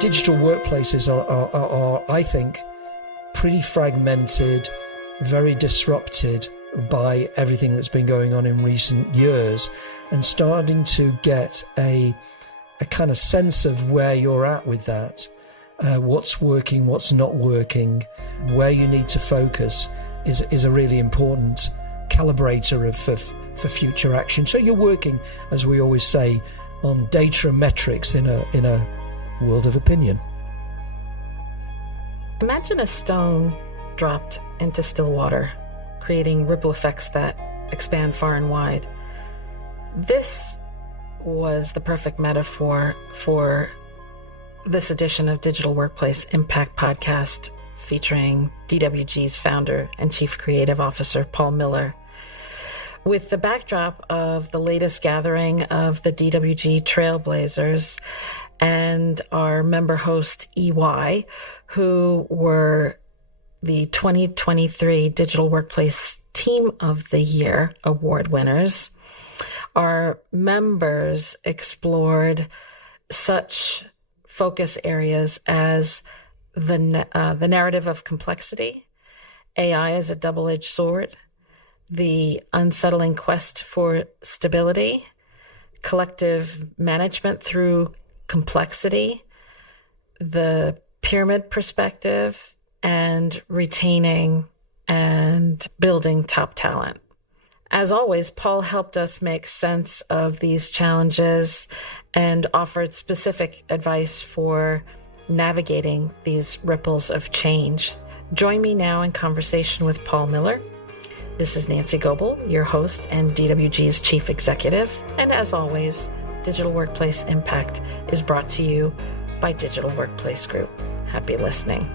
digital workplaces are, I think, pretty fragmented, very disrupted by everything that's been going on in recent years, and starting to get a kind of sense of where you're at with that, what's working, what's not working, where you need to focus is a really important calibrator for future action. So you're working, as we always say, on data and metrics in a world of opinion. Imagine a stone dropped into still water, creating ripple effects that expand far and wide. This was the perfect metaphor for this edition of Digital Workplace Impact Podcast, featuring DWG's founder and Chief Creative Officer, Paul Miller. With the backdrop of the latest gathering of the DWG Trailblazers and our member host, EY, who were the 2023 Digital Workplace Team of the Year award winners, our members explored such focus areas as the narrative of complexity, AI as a double-edged sword, the unsettling quest for stability, collective management through complexity, the pyramid perspective, and retaining and building top talent. As always, Paul helped us make sense of these challenges and offered specific advice for navigating these ripples of change. Join me now in conversation with Paul Miller. This is Nancy Goebel, your host and DWG's Chief Executive. And as always, Digital Workplace Impact is brought to you by Digital Workplace Group. Happy listening.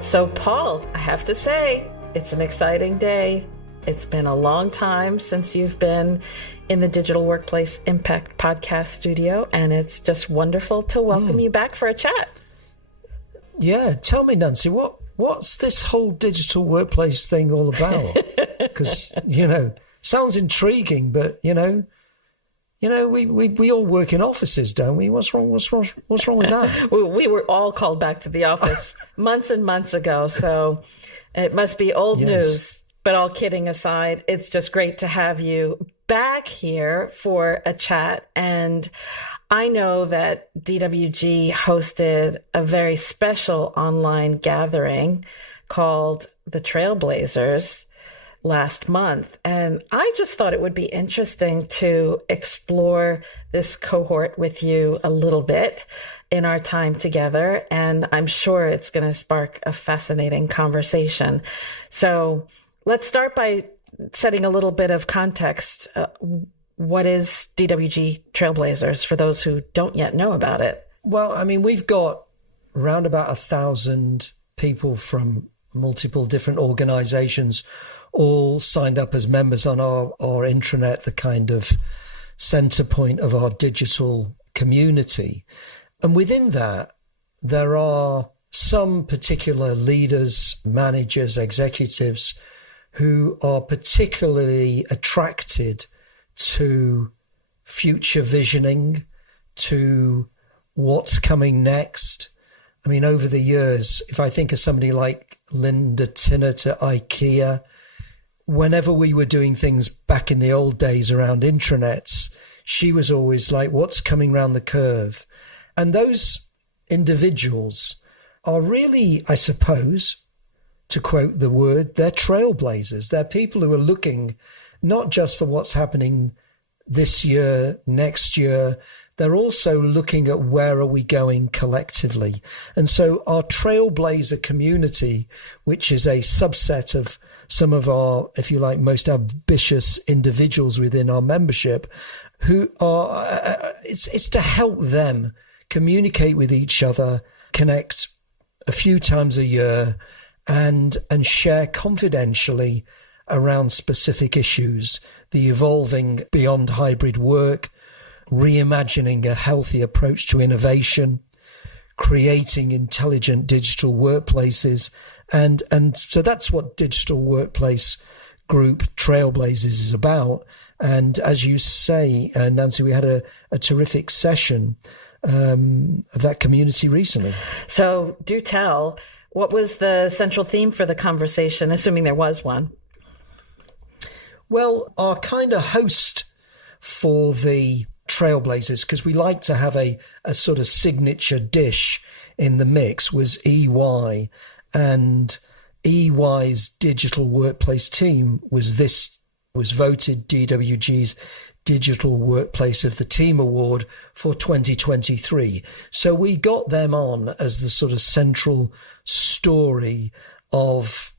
So, Paul, I have to say, it's an exciting day. It's been a long time since you've been in the Digital Workplace Impact Podcast studio, and it's just wonderful to welcome you back for a chat. Yeah, tell me, Nancy, what's this whole digital workplace thing all about? Because, sounds intriguing, but, we all work in offices, don't we? What's wrong with that? We were all called back to the office months and months ago, so it must be old news. But all kidding aside, it's just great to have you back here for a chat. And I know that DWG hosted a very special online gathering called the Trailblazers last month. And I just thought it would be interesting to explore this cohort with you a little bit in our time together. And I'm sure it's going to spark a fascinating conversation. So let's start by setting a little bit of context. What is DWG Trailblazers for those who don't yet know about it? Well, I mean, we've got around about 1,000 people from multiple different organizations all signed up as members on our intranet, the kind of center point of our digital community. And within that, there are some particular leaders, managers, executives who are particularly attracted to future visioning, to what's coming next. I mean, over the years, if I think of somebody like Linda Tinner to IKEA, whenever we were doing things back in the old days around intranets, she was always like, what's coming round the curve? And those individuals are really, I suppose, to quote the word, they're trailblazers. They're people who are looking not just for what's happening this year, next year. They're also looking at where are we going collectively. And so our trailblazer community, which is a subset of some of our, if you like, most ambitious individuals within our membership, who are, it's to help them communicate with each other, connect a few times a year, and share confidentially around specific issues, the evolving beyond hybrid work, reimagining a healthy approach to innovation, creating intelligent digital workplaces. And so that's what Digital Workplace Group Trailblazers is about. And as you say, Nancy, we had a terrific session of that community recently. So do tell, what was the central theme for the conversation, assuming there was one? Well, our kind of host for the Trailblazers, because we like to have a sort of signature dish in the mix, was EY. And EY's digital workplace team was voted DWG's Digital Workplace of the Team Award for 2023. So we got them on as the sort of central story of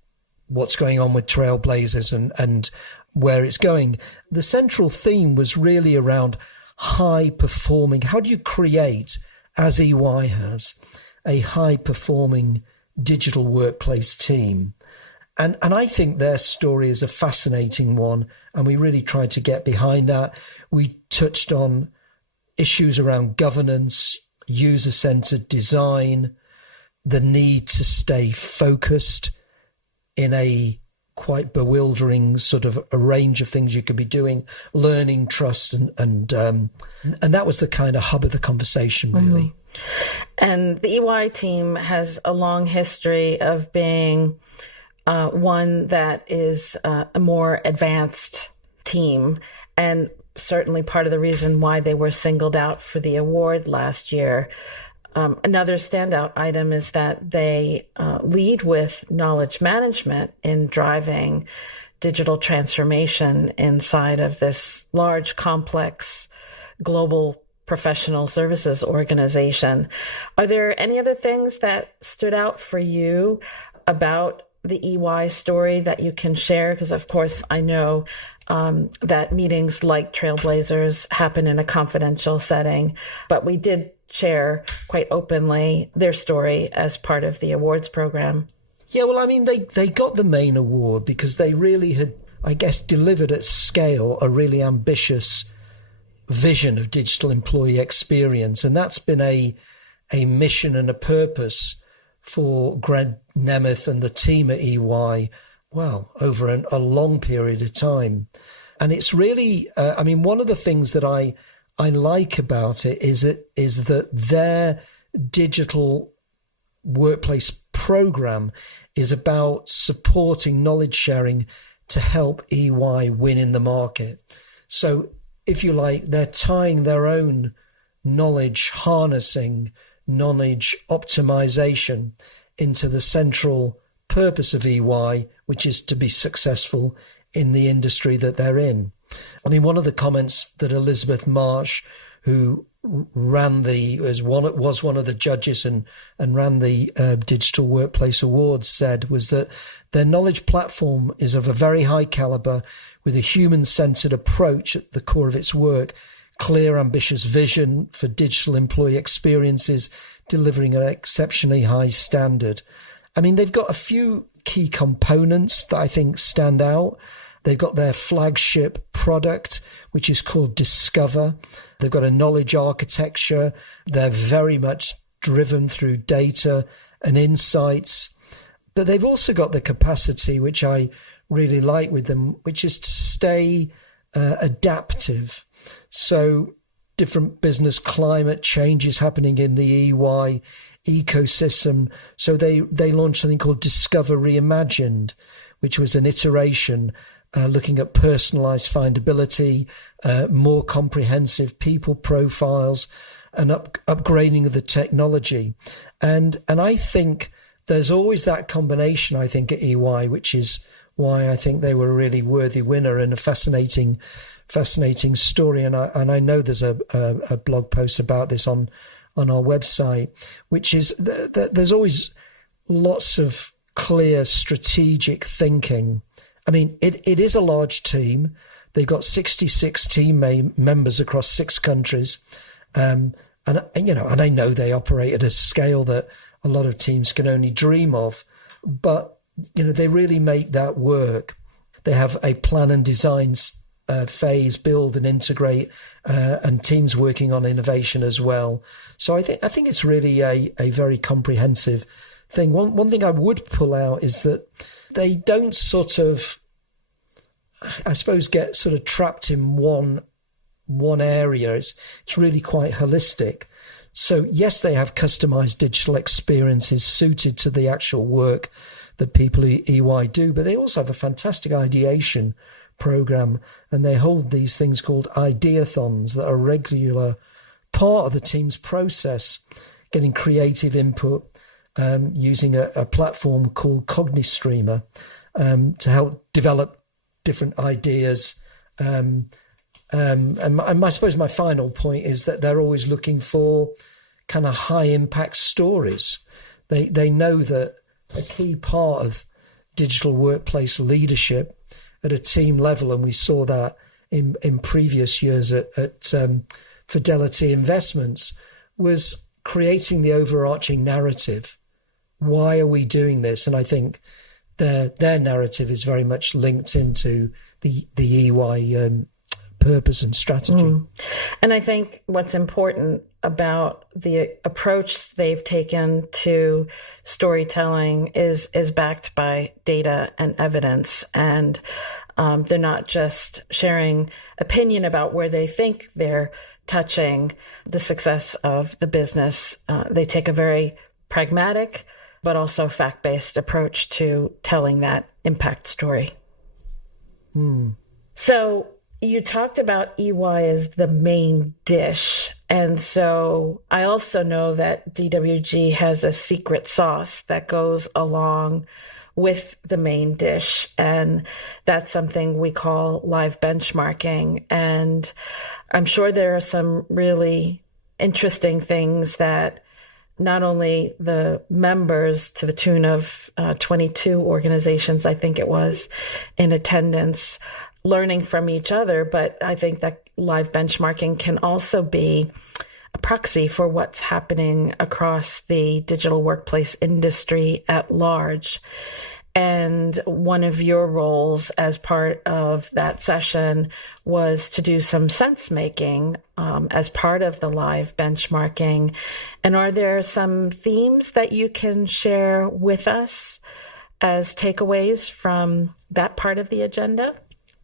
what's going on with Trailblazers and where it's going. The central theme was really around high performing. How do you create, as EY has, a high performing digital workplace team? And I think their story is a fascinating one, and we really tried to get behind that. We touched on issues around governance, user-centered design, the need to stay focused in a quite bewildering sort of a range of things you could be doing, learning, trust, and that was the kind of hub of the conversation, really. Mm-hmm. And the EY team has a long history of being one that is a more advanced team, and certainly part of the reason why they were singled out for the award last year. Another standout item is that they lead with knowledge management in driving digital transformation inside of this large, complex, global professional services organization. Are there any other things that stood out for you about the EY story that you can share? Because, of course, I know that meetings like Trailblazers happen in a confidential setting, but we did share quite openly their story as part of the awards program. Yeah, well, I mean, they got the main award because they really had, I guess, delivered at scale a really ambitious vision of digital employee experience. And that's been a mission and a purpose for Greg Nemeth and the team at EY, well, over a long period of time. And it's really, I mean, one of the things that I like about it is that their digital workplace program is about supporting knowledge sharing to help EY win in the market. So if you like, they're tying their own knowledge harnessing, knowledge optimization into the central purpose of EY, which is to be successful in the industry that they're in. I mean, one of the comments that Elizabeth Marsh, who was one of the judges and ran the Digital Workplace Awards, said was that their knowledge platform is of a very high caliber, with a human-centered approach at the core of its work, clear, ambitious vision for digital employee experiences, delivering an exceptionally high standard. I mean, they've got a few key components that I think stand out. They've got their flagship product, which is called Discover. They've got a knowledge architecture. They're very much driven through data and insights. But they've also got the capacity, which I really like with them, which is to stay adaptive. So different business climate changes happening in the EY ecosystem. So they launched something called Discover Reimagined, which was an iteration looking at personalized findability, more comprehensive people profiles, and upgrading of the technology. And I think there's always that combination, I think, at EY, which is why I think they were a really worthy winner and a fascinating story. And I know there's a blog post about this on our website, which is there's always lots of clear strategic thinking. I mean, it is a large team. They've got 66 team members across 6 countries. And I know they operate at a scale that a lot of teams can only dream of, but, they really make that work. They have a plan and design phase, build and integrate, and teams working on innovation as well. So I think it's really a very comprehensive thing. One thing I would pull out is that they don't sort of, I suppose, get sort of trapped in one area. It's really quite holistic. So yes, they have customized digital experiences suited to the actual work that people at EY do, but they also have a fantastic ideation program, and they hold these things called ideathons that are a regular part of the team's process, getting creative input using a platform called CogniStreamer to help develop different ideas. And I suppose my final point is that they're always looking for kind of high impact stories. They know that a key part of digital workplace leadership at a team level, and we saw that in previous years at Fidelity Investments, was creating the overarching narrative. Why are we doing this? And I think their narrative is very much linked into the EY purpose and strategy. And I think what's important about the approach they've taken to storytelling is backed by data and evidence. And they're not just sharing opinion about where they think they're touching the success of the business. They take a very pragmatic but also fact-based approach to telling that impact story. So you talked EY as the main dish. And so I also know that DWG has a secret sauce that goes along with the main dish. And that's something we call live benchmarking. And I'm sure there are some really interesting things that not only the members, to the tune of 22 organizations, I think it was, in attendance, learning from each other, but I think that live benchmarking can also be a proxy for what's happening across the digital workplace industry at large. And one of your roles as part of that session was to do some sense making as part of the live benchmarking. And are there some themes that you can share with us as takeaways from that part of the agenda?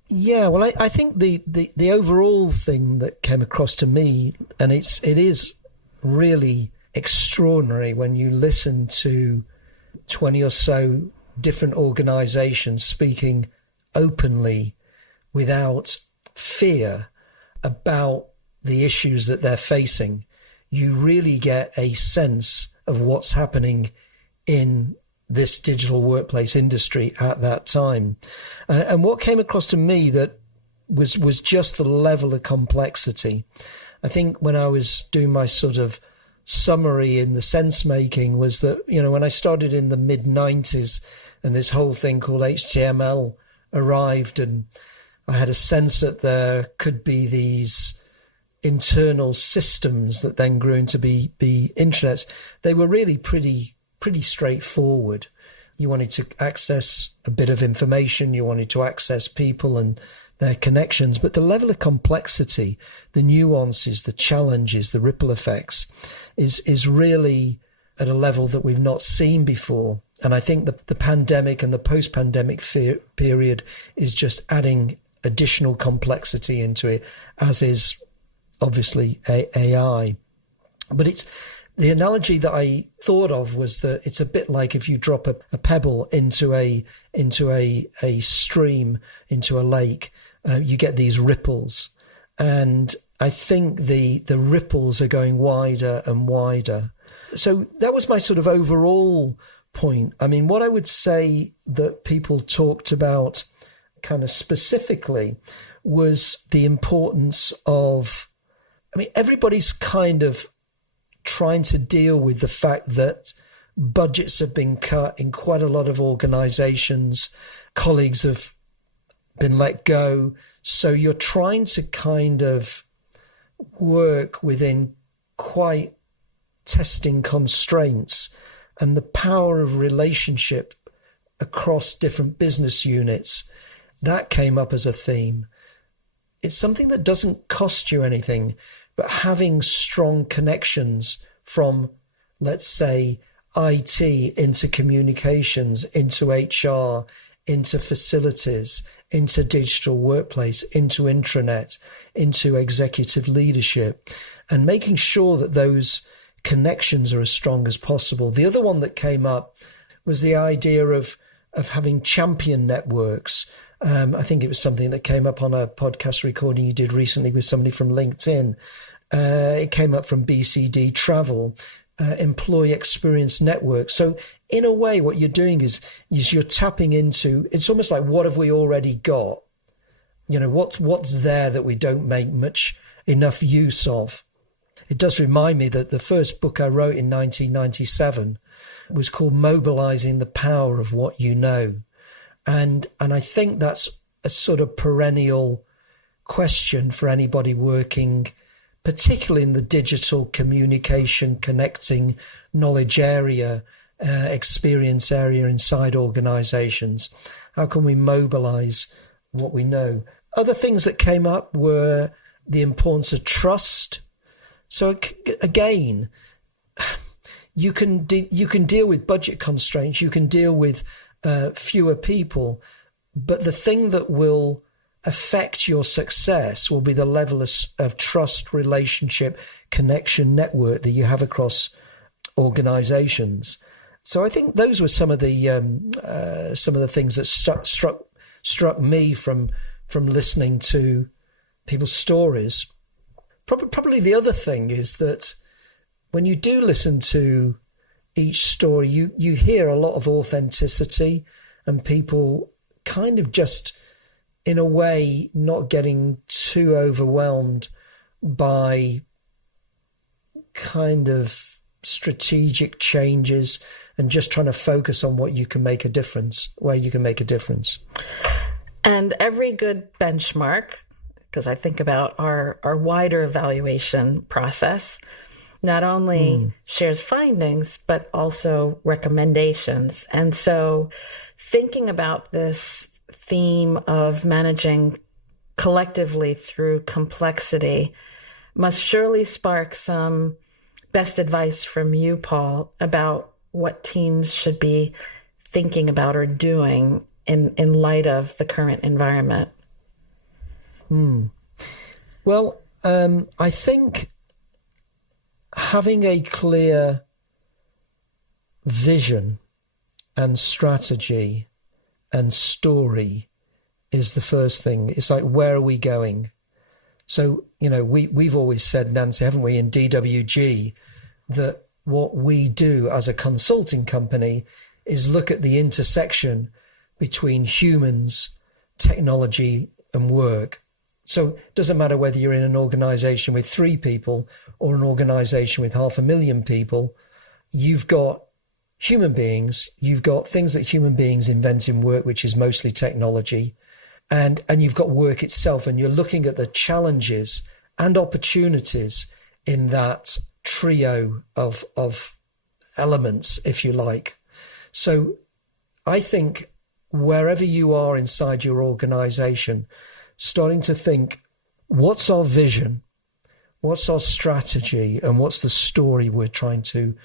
Yeah, well, I think the overall thing that came across to me, and it is really extraordinary when you listen to 20 or so different organizations speaking openly without fear about the issues that they're facing. You really get a sense of what's happening in this digital workplace industry at that time. And what came across to me that was just the level of complexity. I think when I was doing my sort of summary in the sense making was that, when I started in the mid 90s and this whole thing called HTML arrived, and I had a sense that there could be these internal systems that then grew into be intranets. They were really pretty straightforward. You wanted to access a bit of information, you wanted to access people and their connections, but the level of complexity, the nuances, the challenges, the ripple effects is really at a level that we've not seen before. And I think the pandemic and the post-pandemic period is just adding additional complexity into it, as is obviously AI. But it's the analogy that I thought of was that it's a bit like if you drop a pebble into a stream, into a lake, you get these ripples. And I think the ripples are going wider and wider. So that was my sort of overall point. I mean, what I would say that people talked about kind of specifically was the importance of, everybody's kind of trying to deal with the fact that budgets have been cut in quite a lot of organizations, colleagues have been let go. So you're trying to kind of work within quite testing constraints, and the power of relationship across different business units, that came up as a theme. It's something that doesn't cost you anything, but having strong connections from, let's say, IT into communications, into HR, into facilities, into digital workplace, into intranet, into executive leadership, and making sure that those connections are as strong as possible. The other one that came up was the idea of having champion networks. I think it was something that came up on a podcast recording you did recently with somebody from LinkedIn. It came up from BCD Travel, Employee Experience Network. So in a way, what you're doing is you're tapping into, it's almost like, what have we already got? You know, what's there that we don't make enough use of? It does remind me that the first book I wrote in 1997 was called Mobilizing the Power of What You Know. And I think that's a sort of perennial question for anybody working, particularly in the digital communication, connecting knowledge area, experience area inside organizations. How can we mobilize what we know? Other things that came up were the importance of trust. So again, you can deal with budget constraints, you can deal with fewer people, but the thing that will affect your success will be the level of trust, relationship, connection, network that you have across organizations. So I think those were some of the things that struck me from listening to people's stories. Probably the other thing is that when you do listen to each story, you hear a lot of authenticity and people kind of just, in a way, not getting too overwhelmed by kind of strategic changes and just trying to focus on what you can make a difference, where you can make a difference. And every good benchmark, because I think about our wider evaluation process, not only shares findings, but also recommendations. And so thinking about this theme of managing collectively through complexity must surely spark some best advice from you, Paul, about what teams should be thinking about or doing in light of the current environment. Well, I think having a clear vision and strategy and story is the first thing. It's like, where are we going? So, you know, we've always said, Nancy, haven't we, in DWG, that what we do as a consulting company is look at the intersection between humans, technology, and work. So it doesn't matter whether you're in an organization with 3 people or an organization with 500,000 people, you've got human beings, you've got things that human beings invent in work, which is mostly technology, and you've got work itself, and you're looking at the challenges and opportunities in that trio of elements, if you like. So I think wherever you are inside your organization, starting to think, what's our vision, what's our strategy, and what's the story we're trying to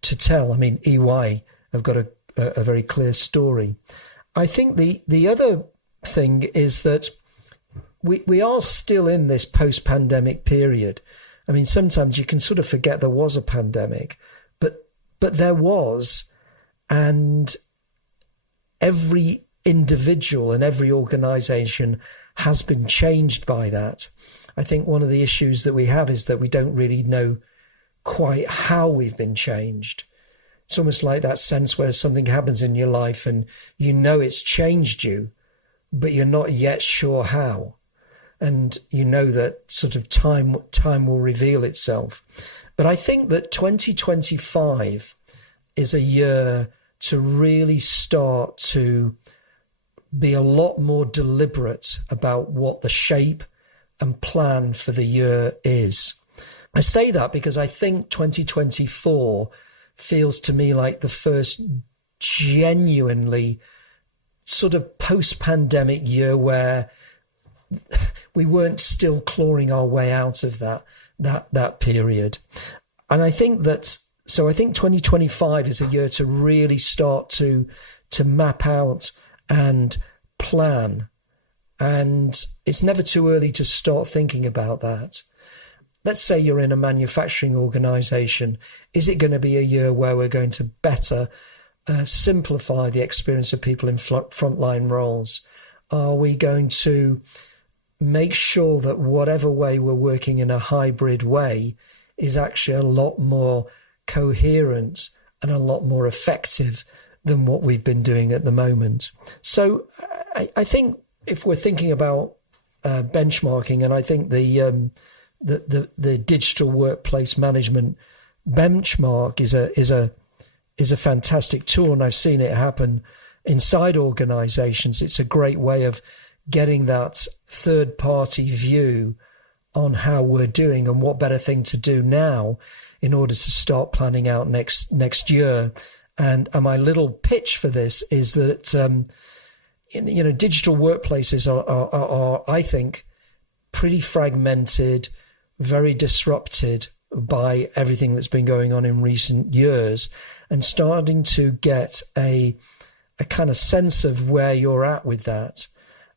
tell? I mean, EY have got a very clear story. I think the other thing is that we are still in this post-pandemic period. I mean, sometimes you can sort of forget there was a pandemic, but there was, and every individual and every organization has been changed by that. I think one of the issues that we have is that we don't really know quite how we've been changed. It's almost like that sense where something happens in your life and you know it's changed you, but you're not yet sure how. And you know that sort of time will reveal itself. But I think that 2025 is a year to really start to be a lot more deliberate about what the shape and plan for the year is. I say that because I think 2024 feels to me like the first genuinely sort of post-pandemic year where we weren't still clawing our way out of that period. And I think that, so I think 2025 is a year to really start to map out and plan. And it's never too early to start thinking about that. let's say you're in a manufacturing organization. Is it going to be a year where we're going to better simplify the experience of people in frontline roles? Are we going to make sure that whatever way we're working in a hybrid way is actually a lot more coherent and a lot more effective than what we've been doing at the moment? So I think if we're thinking about benchmarking, and I think the digital workplace management benchmark is a fantastic tool, and I've seen it happen inside organizations. It's a great way of getting that third party view on how we're doing and what better thing to do now in order to start planning out next year. And my little pitch for this is that digital workplaces are I think pretty fragmented, very disrupted by everything that's been going on in recent years, and starting to get a kind of sense of where you're at with that,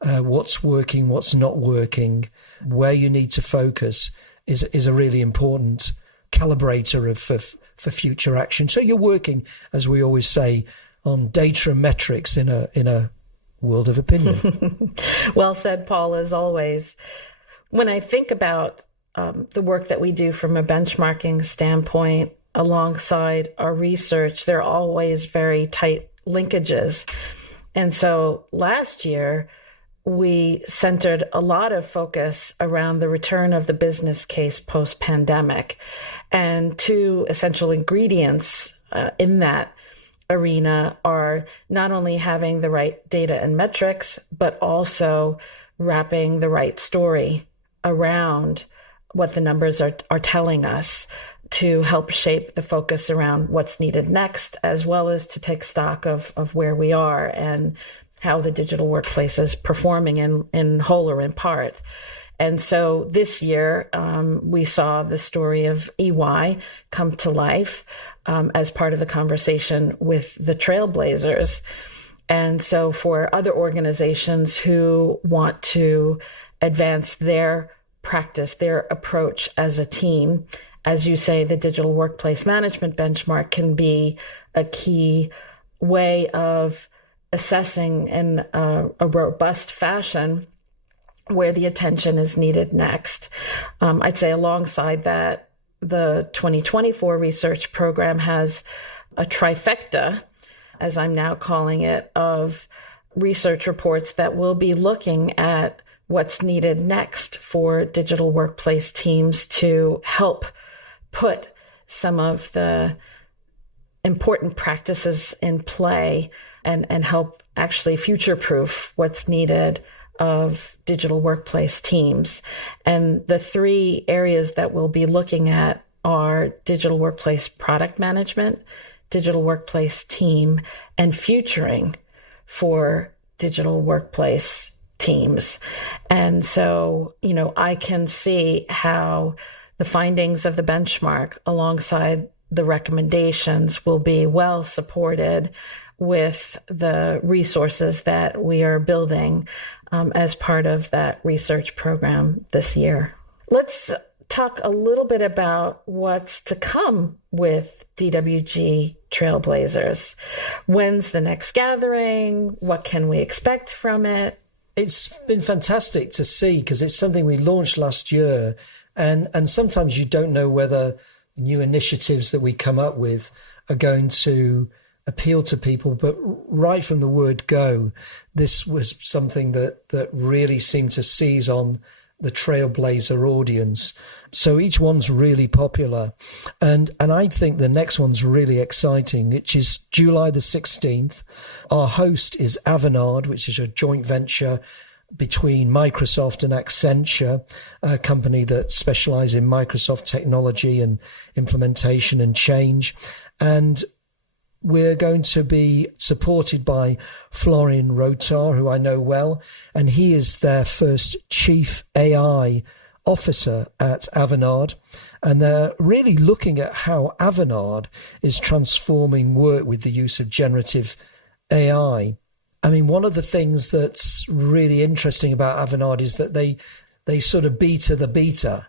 what's working, what's not working, where you need to focus is a really important calibrator for future action. So you're working, as we always say, on data and metrics in a world of opinion. Well said, Paul, as always. When I think about the work that we do from a benchmarking standpoint alongside our research, there are always very tight linkages. And so last year, we centered a lot of focus around the return of the business case post-pandemic. And two essential ingredients in that arena are not only having the right data and metrics, but also wrapping the right story around what the numbers are telling us to help shape the focus around what's needed next, as well as to take stock of where we are and how the digital workplace is performing in whole or in part. And so this year, we saw the story of EY come to life as part of the conversation with the Trailblazers. And so for other organizations who want to advance their practice, their approach as a team, as you say, the digital workplace management benchmark can be a key way of assessing in a robust fashion where the attention is needed next. I'd say alongside that, the 2024 research program has a trifecta, as I'm now calling it, of research reports that will be looking at what's needed next for digital workplace teams to help put some of the important practices in play and help actually future-proof what's needed of digital workplace teams. And the three areas that we'll be looking at are digital workplace product management, digital workplace team, and futuring for digital workplace teams. And so, I can see how the findings of the benchmark alongside the recommendations will be well supported with the resources that we are building as part of that research program this year. Let's talk a little bit about what's to come with DWG Trailblazers. When's the next gathering? What can we expect from it? It's been fantastic to see, because it's something we launched last year, and sometimes you don't know whether new initiatives that we come up with are going to appeal to people, but right from the word go, this was something that really seemed to seize on the Trailblazer audience. So each one's really popular, and I think the next one's really exciting, which is July the 16th. Our host is Avanade, which is a joint venture between Microsoft and Accenture, a company that specializes in Microsoft technology and implementation and change. And we're going to be supported by Florian Rotar, who I know well, and he is their first chief AI officer at Avanade. And they're really looking at how Avanade is transforming work with the use of generative AI. I mean, one of the things that's really interesting about Avanade is that they they sort of beta the beta,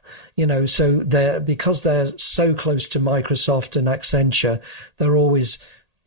so because they're so close to Microsoft and Accenture, they're always,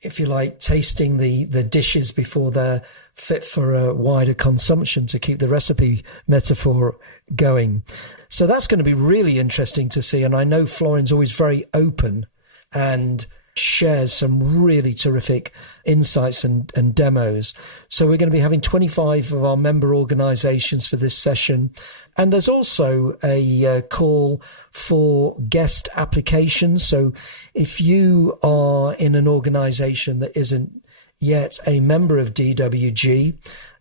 if you like, tasting the dishes before they're fit for a wider consumption, to keep the recipe metaphor going. So that's going to be really interesting to see. And I know Florian's always very open and shares some really terrific insights and demos. So we're going to be having 25 of our member organizations for this session. And there's also a call for guest applications. So if you are in an organization that isn't yet a member of DWG,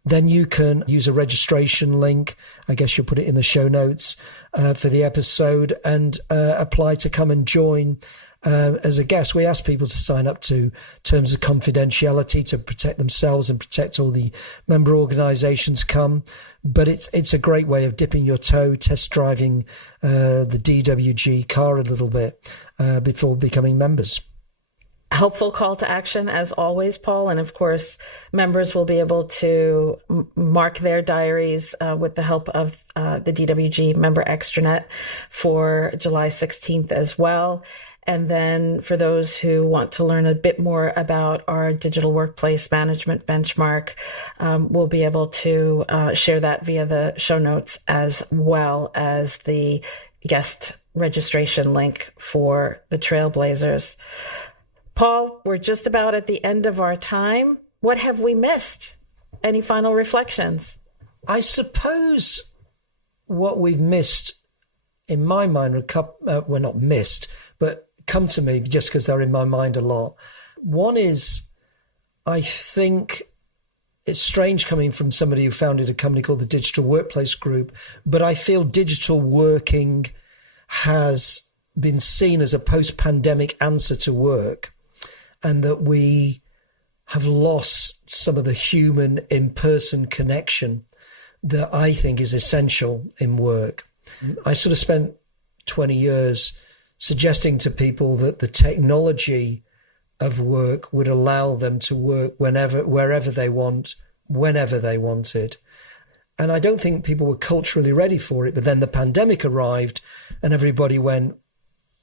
then you can use a registration link. I guess you'll put it in the show notes for the episode, and apply to come and join as a guest. We ask people to sign up to terms of confidentiality to protect themselves and protect all the member organizations come. But it's a great way of dipping your toe, test driving the DWG car a little bit before becoming members. Helpful call to action, as always, Paul. And of course, members will be able to mark their diaries with the help of the DWG member extranet for July 16th as well. And then for those who want to learn a bit more about our digital workplace management benchmark, we'll be able to share that via the show notes, as well as the guest registration link for the Trailblazers. Paul, we're just about at the end of our time. What have we missed? Any final reflections? I suppose what we've missed, in my mind, well, not missed, but come to me just because they're in my mind a lot. One is, I think it's strange coming from somebody who founded a company called the Digital Workplace Group, but I feel digital working has been seen as a post-pandemic answer to work, and that we have lost some of the human in-person connection that I think is essential in work. I sort of spent 20 years suggesting to people that the technology of work would allow them to work wherever they want, whenever they wanted. And I don't think people were culturally ready for it. But then the pandemic arrived and everybody went,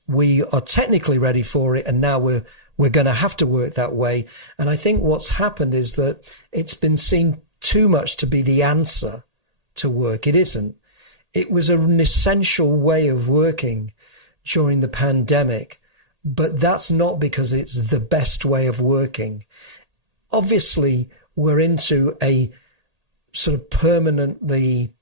we are technically ready for it, and now we're going to have to work that way. And I think what's happened is that it's been seen too much to be the answer to work. It isn't. It was an essential way of working during the pandemic, but that's not because it's the best way of working. Obviously, we're into a sort of permanently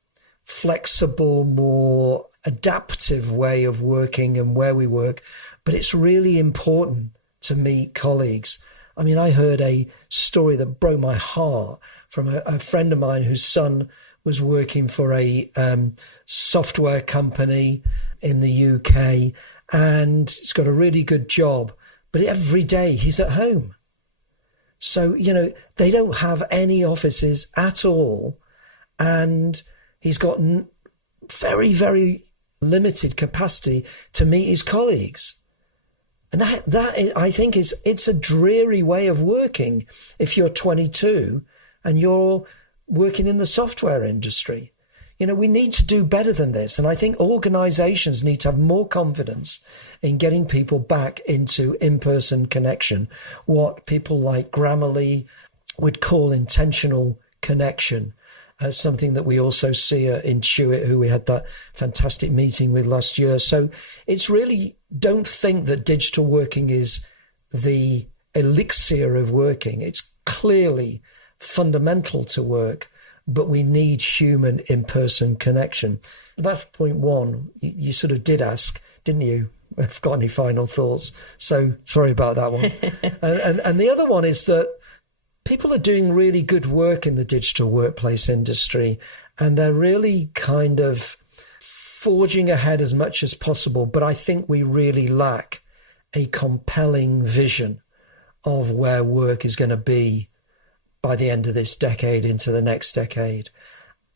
flexible, more adaptive way of working and where we work, but it's really important to meet colleagues. I mean, I heard a story that broke my heart from a friend of mine whose son was working for a software company in the UK, and he's got a really good job, but every day he's at home. So, they don't have any offices at all, and he's got very, very limited capacity to meet his colleagues. And that I think it's a dreary way of working if you're 22 and you're working in the software industry. We need to do better than this. And I think organizations need to have more confidence in getting people back into in-person connection, what people like Grammarly would call intentional connection. Something that we also see at Intuit, who we had that fantastic meeting with last year. So it's really, don't think that digital working is the elixir of working. It's clearly fundamental to work, but we need human in-person connection. That's point one. You sort of did ask, didn't you? I've got any final thoughts? So sorry about that one. and the other one is that people are doing really good work in the digital workplace industry, and they're really kind of forging ahead as much as possible. But I think we really lack a compelling vision of where work is going to be by the end of this decade into the next decade.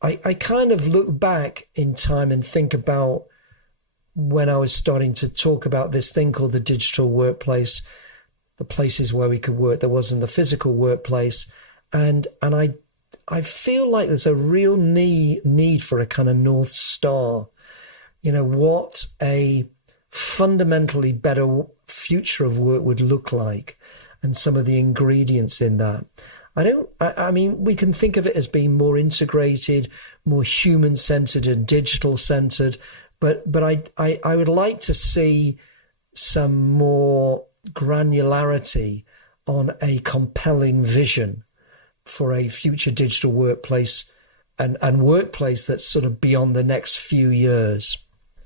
I kind of look back in time and think about when I was starting to talk about this thing called the digital workplace, the places where we could work that wasn't the physical workplace. And I I feel like there's a real need for a kind of North Star. What a fundamentally better future of work would look like, and some of the ingredients in that. I mean, we can think of it as being more integrated, more human-centered and digital-centered, but I would like to see some more granularity on a compelling vision for a future digital workplace and workplace that's sort of beyond the next few years.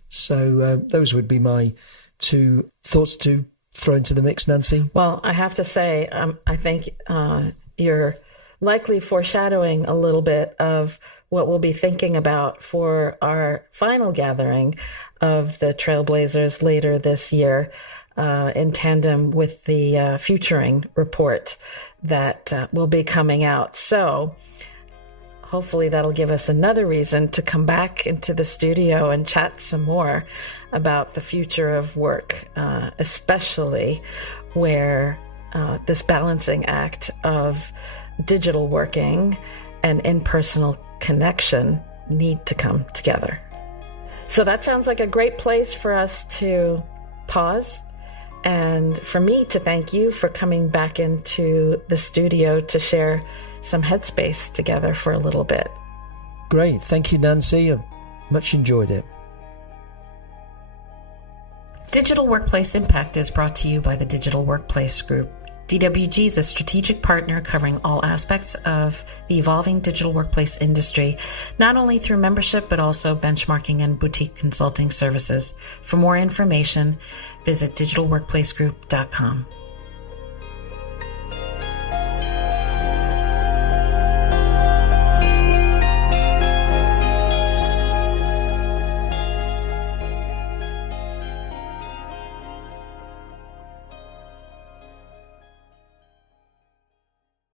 So those would be my two thoughts to throw into the mix, Nancy. Well, I have to say, I think you're likely foreshadowing a little bit of what we'll be thinking about for our final gathering of the Trailblazers later this year, in tandem with the Futuring report that will be coming out. So hopefully that'll give us another reason to come back into the studio and chat some more about the future of work, especially where this balancing act of digital working and in-personal connection need to come together. So that sounds like a great place for us to pause, and for me to thank you for coming back into the studio to share some headspace together for a little bit. Great. Thank you, Nancy. I much enjoyed it. Digital Workplace Impact is brought to you by the Digital Workplace Group. DWG is a strategic partner covering all aspects of the evolving digital workplace industry, not only through membership, but also benchmarking and boutique consulting services. For more information, visit digitalworkplacegroup.com.